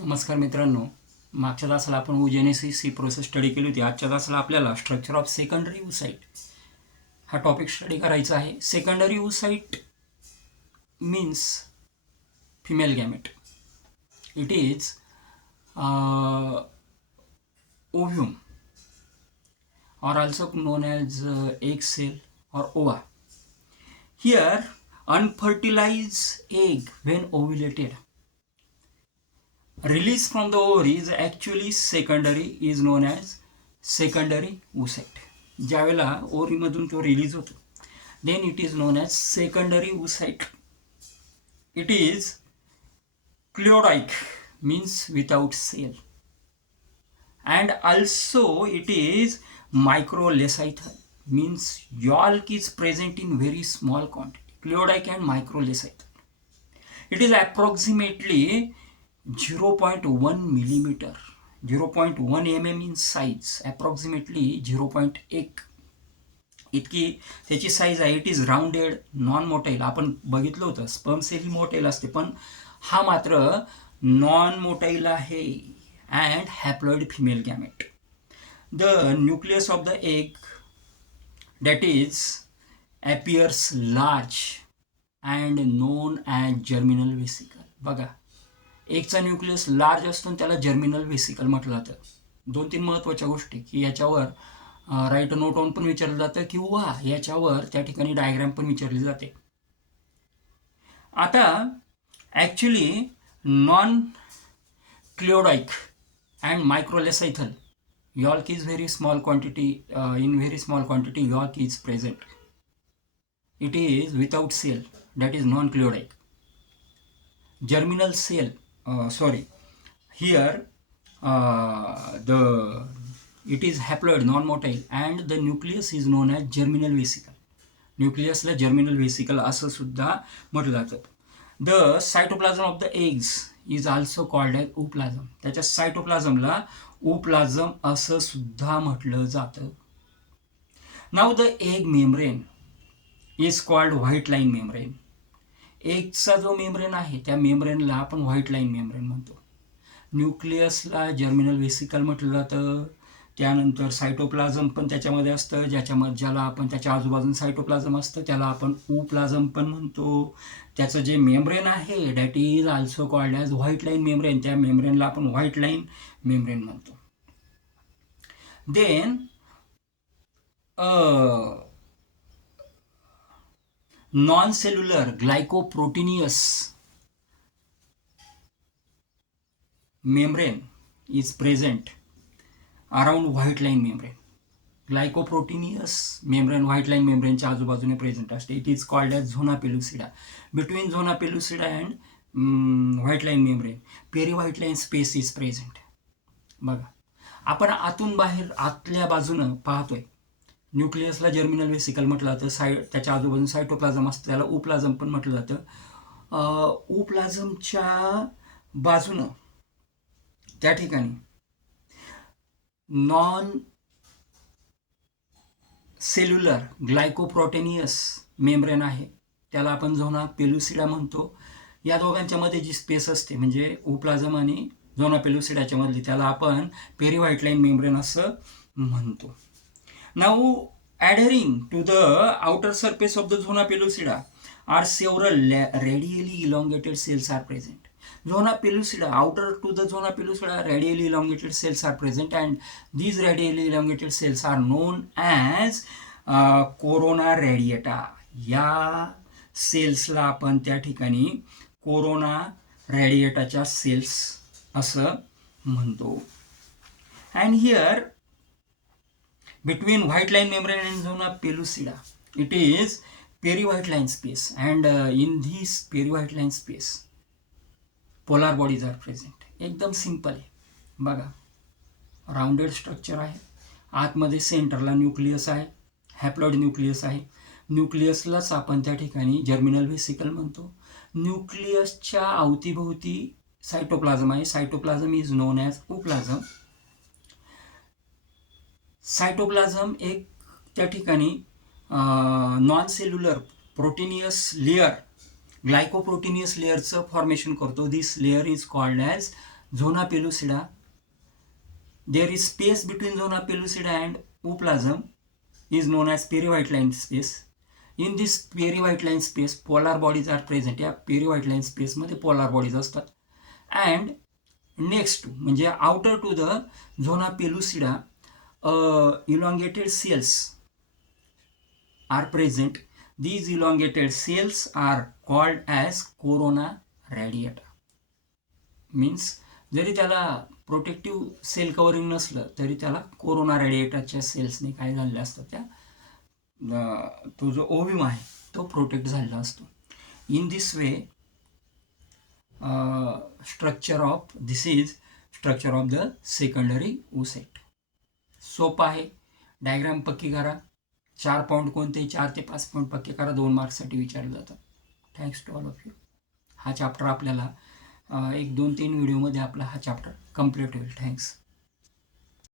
नमस्कार मित्रांनो, मागच्या तासाला आपण ओजेनेसिस ही प्रोसेस स्टडी केली होती. आजच्या तासाला आपल्याला स्ट्रक्चर ऑफ सेकंडरी oocyte हा टॉपिक स्टडी करायचा आहे. Secondary oocyte means female gamete. It is ovum or also known as egg cell or ova. Here, unfertilized egg when ovulated release from the ovary is actually secondary, is known as secondary oocyte. ज्यावेळेला ओव्हरीमधून तो release होतो then it is known as secondary oocyte. It is cleodoic, means without cell, and also it is microlecythal, means yolk is present in very small quantity. Cleodoic and microlecythal. It is approximately 0.1 millimeter, 0.1 mm in size, approximately 0.1 इतकी त्याची size आहे. It is rounded, non motile. आपण बघितलं होतं sperm sale ही motile असते, पण हा मात्र नॉन मोटाईल आहे. And haploid female gamete. The nucleus of the egg that is appears large and known as germinal vesicle. बघा, एगचा न्यूक्लियस लार्ज असतो आणि त्याला जर्मिनल व्हेसिकल म्हटलं जातं. 2-3 महत्त्वाच्या गोष्टी की याच्यावर राईट नोट ऑन पण विचारलं जातं किंवा याच्यावर त्या ठिकाणी डायग्राम पण विचारली जाते. आता actually non cleidoic and microlecithal yolk is very small quantity, in very small quantity yolk is present. It is without cell, that is non-cleodic. Germinal cell, here it is haploid, non-motile, and the nucleus is known as germinal vesicle. न्यूक्लियसला germinal vesicle असं सुद्धा म्हटलं जातं. The cytoplasm of the eggs is also called as ooplasm. त्याच्या सायटोप्लाझमला ooplasm असं सुद्धा म्हटलं जातं. नाव the egg membrane is called vitelline membrane. एगचा जो मेम्ब्रेन आहे त्या मेम्ब्रेनला आपण व्हाईट लाईन मेम्ब्रेन म्हणतो. न्यूक्लियसला जर्मिनल व्हेसिकल म्हटलं जातं. त्यानंतर सायटोप्लाझम पण त्याच्यामध्ये असतं, ज्याला आपण त्याच्या आजूबाजून सायटोप्लाझम असतं त्याला आपण ओप्लाझम पण म्हणतो. त्याचं जे मेम्ब्रेन आहे that is also called as vitelline membrane. त्या मेम्ब्रेनला आपण व्हाईट लाईन मेम्ब्रेन म्हणतो. Then non cellular glycoproteinous membrane is present around white line membrane. Glycoproteinous membrane white line membrane च्या आजूबाजूने प्रेझेंट असते. It is called as zona pellucida. Between zona pellucida and vitelline membrane perivitelline space is present. बघा, आपण आतून बाहेर आतल्या बाजूनं पाहतोय. न्यूक्लियसला जर्मिनल व्हेसिकल म्हटलं जातं. त्याच्या आजूबाजून सायटोप्लाझम असतं, त्याला ओप्लाझम पण म्हटलं जातं. ओप्लाझमच्या बाजूनं त्या ठिकाणी नॉन सेल्युलर ग्लायकोप्रोटेनियस मेम्ब्रेन आहे, त्याला आपण झोना पेलुसिडा म्हणतो. या दोघांच्या मध्ये जी स्पेस असते म्हणजे ओप्लाझम आणि झोना पेलुसिडाच्या मधली त्याला आपण पेरी व्हाईट लाईन मेम्ब्रेन असं म्हणतो. Now adhering to the outer surface of the zona pellucida are several radially elongated cells are present. Zona pellucida, outer to the zona pellucida, radially elongated cells are present, and these radially elongated cells are known as corona radiata. या सेल्सला आपण त्या ठिकाणी corona रॅडिएटाच्या cells असं म्हणतो. And here between vitelline membrane and zona pellucida it is perivitelline space, and in this perivitelline space polar bodies are present. एकदम simple आहे. बघा, rounded structure आहे. आतमध्ये सेंटरला nucleus आहे, haploid nucleus आहे. न्यूक्लियसलाच आपण त्या ठिकाणी जर्मिनल व्हेसिकल म्हणतो. न्यूक्लियसच्या अवतीभोवती सायटोप्लाझम आहे. Cytoplasm is known as ooplasm. Cytoplasm एक त्या ठिकाणी non cellular proteinous layer, glycoproteinous लेअरचं फॉर्मेशन करतो. This layer is called as zona pellucida. There is space between zona pellucida and ooplasm is known as perivite line space. In this perivite line space, polar bodies are present. या perivite line space मध्ये polar bodies असतात. And next to म्हणजे outer to the zona pellucida, elongated cells are present. These elongated cells are called as corona radiata. Means जरी त्याला protective sale covering नसलं तरी त्याला corona रेडिएटरच्या सेल्सने काय झालेलं असतं, त्या तो जो ओव्ह्यूम आहे तो प्रोटेक्ट झालेला असतो. In this way structure of the secondary OSAT. सोपं आहे. डायग्राम पक्की करा. 4 पॉईंट कोणते, 4 ते 5 पॉईंट पक्के करा. 2 मार्क्ससाठी विचारलं जातं. Thanks to all of you. हा चॅप्टर आपल्याला 1, 2, 3 व्हिडिओमध्ये आपला हा चॅप्टर कम्प्लीट होईल. थँक्स.